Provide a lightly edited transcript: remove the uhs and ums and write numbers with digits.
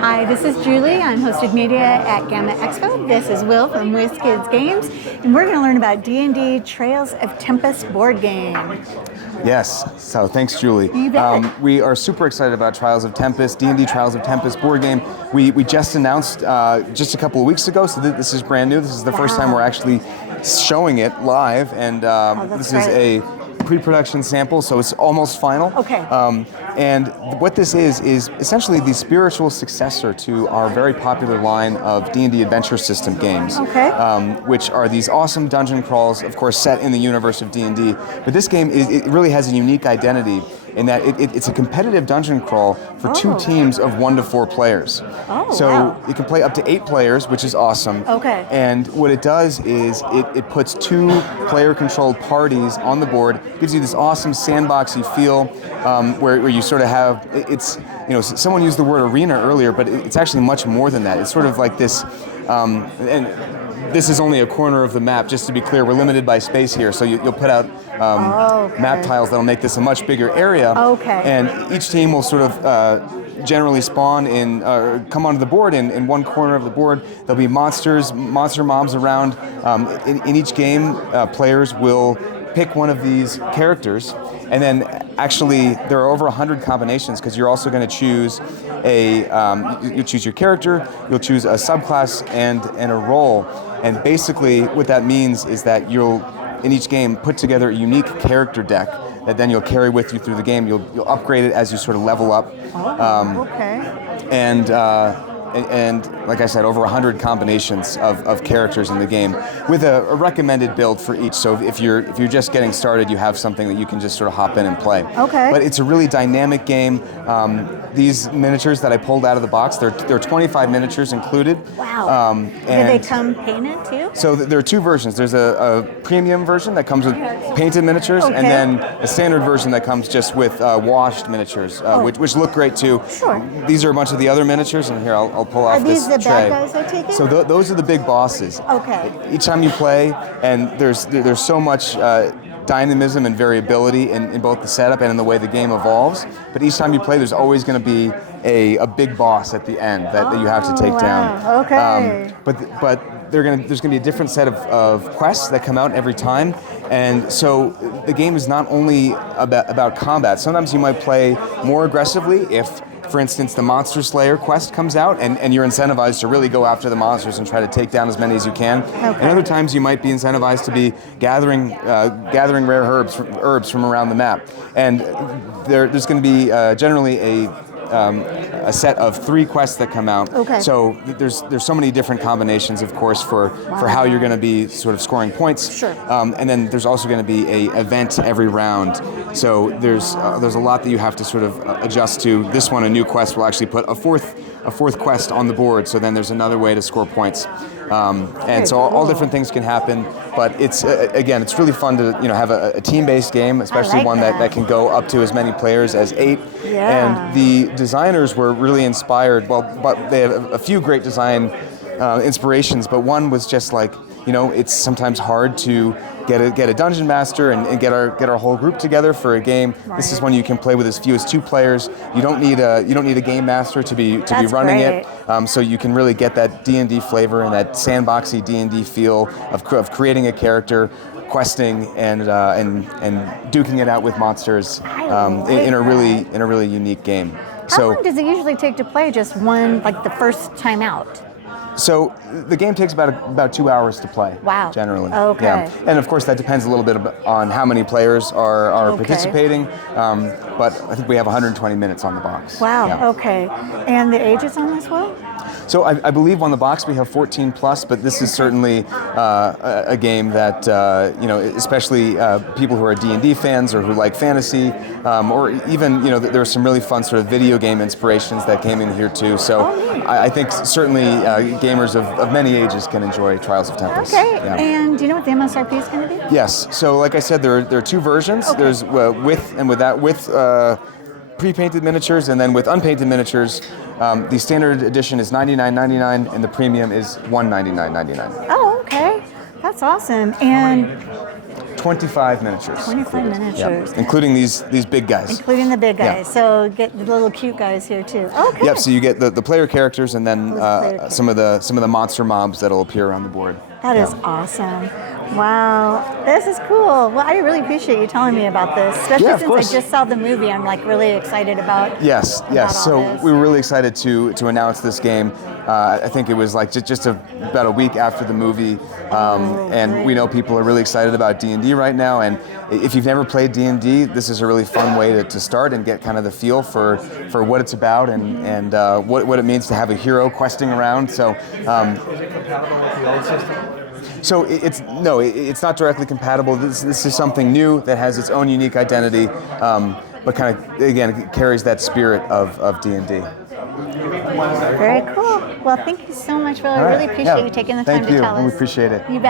Hi, this is Julie. I'm hosted media at GAMA Expo. This is Will from wizkids Games, and we're going to learn about D&D Trails of Tempus board game. Yes, so thanks, Julie. You bet. We are super excited about Trials of Tempus, D&D Trials of Tempus board game. We just announced just a couple of weeks ago, so this is brand new. This is the first time we're actually showing it live, and this is a pre-production sample, so it's almost final. Okay. And what this is essentially the spiritual successor to our very popular line of D&D Adventure System games, which are these awesome dungeon crawls, of course, set in the universe of D&D. But this game, it really has a unique identity in that it's a competitive dungeon crawl for two teams of 1 to 4 players. So you can play up to 8 players, which is awesome. Okay. And what it does is it puts 2 player-controlled parties on the board, gives you this awesome sandboxy feel where you sort of have, someone used the word arena earlier, but it's actually much more than that. It's sort of like this, and this is only a corner of the map, just to be clear. We're limited by space here, so you'll put out map tiles that'll make this a much bigger area. And each team will sort of generally spawn come onto the board in one corner of the board. There'll be monster mobs around. In each game, players will pick one of these characters, and then actually there are over 100 combinations, because you're also going to choose you choose your character, you'll choose a subclass and a role. And basically what that means is that you'll, in each game, put together a unique character deck that then you'll carry with you through the game. You'll upgrade it as you sort of level up. And like I said, over 100 combinations of characters in the game, with a recommended build for each. So if you're just getting started, you have something that you can just sort of hop in and play. But it's a really dynamic game. These miniatures that I pulled out of the box, there are 25 miniatures included. Wow. Do they come painted too? So there are 2 versions. There's a premium version that comes with painted miniatures, and then a standard version that comes just with washed miniatures, which look great too. Sure. These are a bunch of the other miniatures, and here I'll pull off this tray. Are these the bad guys I take it? So those are the big bosses. Each time you play, and there's so much dynamism and variability in both the setup and in the way the game evolves. But each time you play, there's always going to be a big boss at the end that you have to take down. But there's going to be a different set of quests that come out every time. And so the game is not only about combat. Sometimes you might play more aggressively if, for instance, the Monster Slayer quest comes out, and you're incentivized to really go after the monsters and try to take down as many as you can. And other times you might be incentivized to be gathering rare herbs from around the map. And there's going to be generally a set of 3 quests that come out. So there's so many different combinations, of course, for how you're going to be sort of scoring points. And then there's also going to be a event every round. So there's a lot that you have to sort of adjust to. This one, a new quest, will actually put a fourth quest on the board. So then there's another way to score points. And so all different things can happen, but it's again, it's really fun to have a team-based game, especially one that can go up to as many players as 8. And the designers were really inspired. But they have a few great design inspirations, but one was just like, it's sometimes hard to get a dungeon master and get our whole group together for a game. This is one you can play with as few as 2 players. You don't need a game master to be running it. So you can really get that D&D flavor and that sandboxy D&D feel of creating a character, questing, and duking it out with monsters in a really unique game. How long does it usually take to play just one, like the first time out? So the game takes about 2 hours to play. Wow. Generally. And of course that depends a little bit on how many players are participating. But I think we have 120 minutes on the box. Wow. And the ages on this, Will? So I believe on the box we have 14 plus, but this is certainly a game that especially people who are D&D fans or who like fantasy, or even there are some really fun sort of video game inspirations that came in here too. So I think certainly gamers of many ages can enjoy Trials of Tempus. And do you know what the MSRP is going to be? Yes. So like I said, there are 2 versions. There's with and without, with pre-painted miniatures, and then with unpainted miniatures. The standard edition is $99.99 and the premium is $199.99. Oh, okay. That's awesome. And 25 miniatures. 25 miniatures. Yep. Including these big guys. Including the big guys. Yeah. So get the little cute guys here too. Okay. Yep. So you get the player characters, and then some of the monster mobs that'll appear on the board. That is awesome. Wow, this is cool. Well, I really appreciate you telling me about this, especially Yeah, of since course. I just saw the movie. I'm like really excited about. Yes. all So this. we were really excited to announce this game. I think it was like just about a week after the movie, and great. we know people are really excited about D&D right now. And if you've never played D&D, this is a really fun way to start and get kind of the feel for what it's about and what it means to have a hero questing around. So. Is it compatible with the old system? So it's not directly compatible. This is something new that has its own unique identity, but kind of again carries that spirit of D&D. Very cool. Well, thank you so much, Will. I really appreciate you taking the time to tell us. Thank you. We appreciate it. You bet.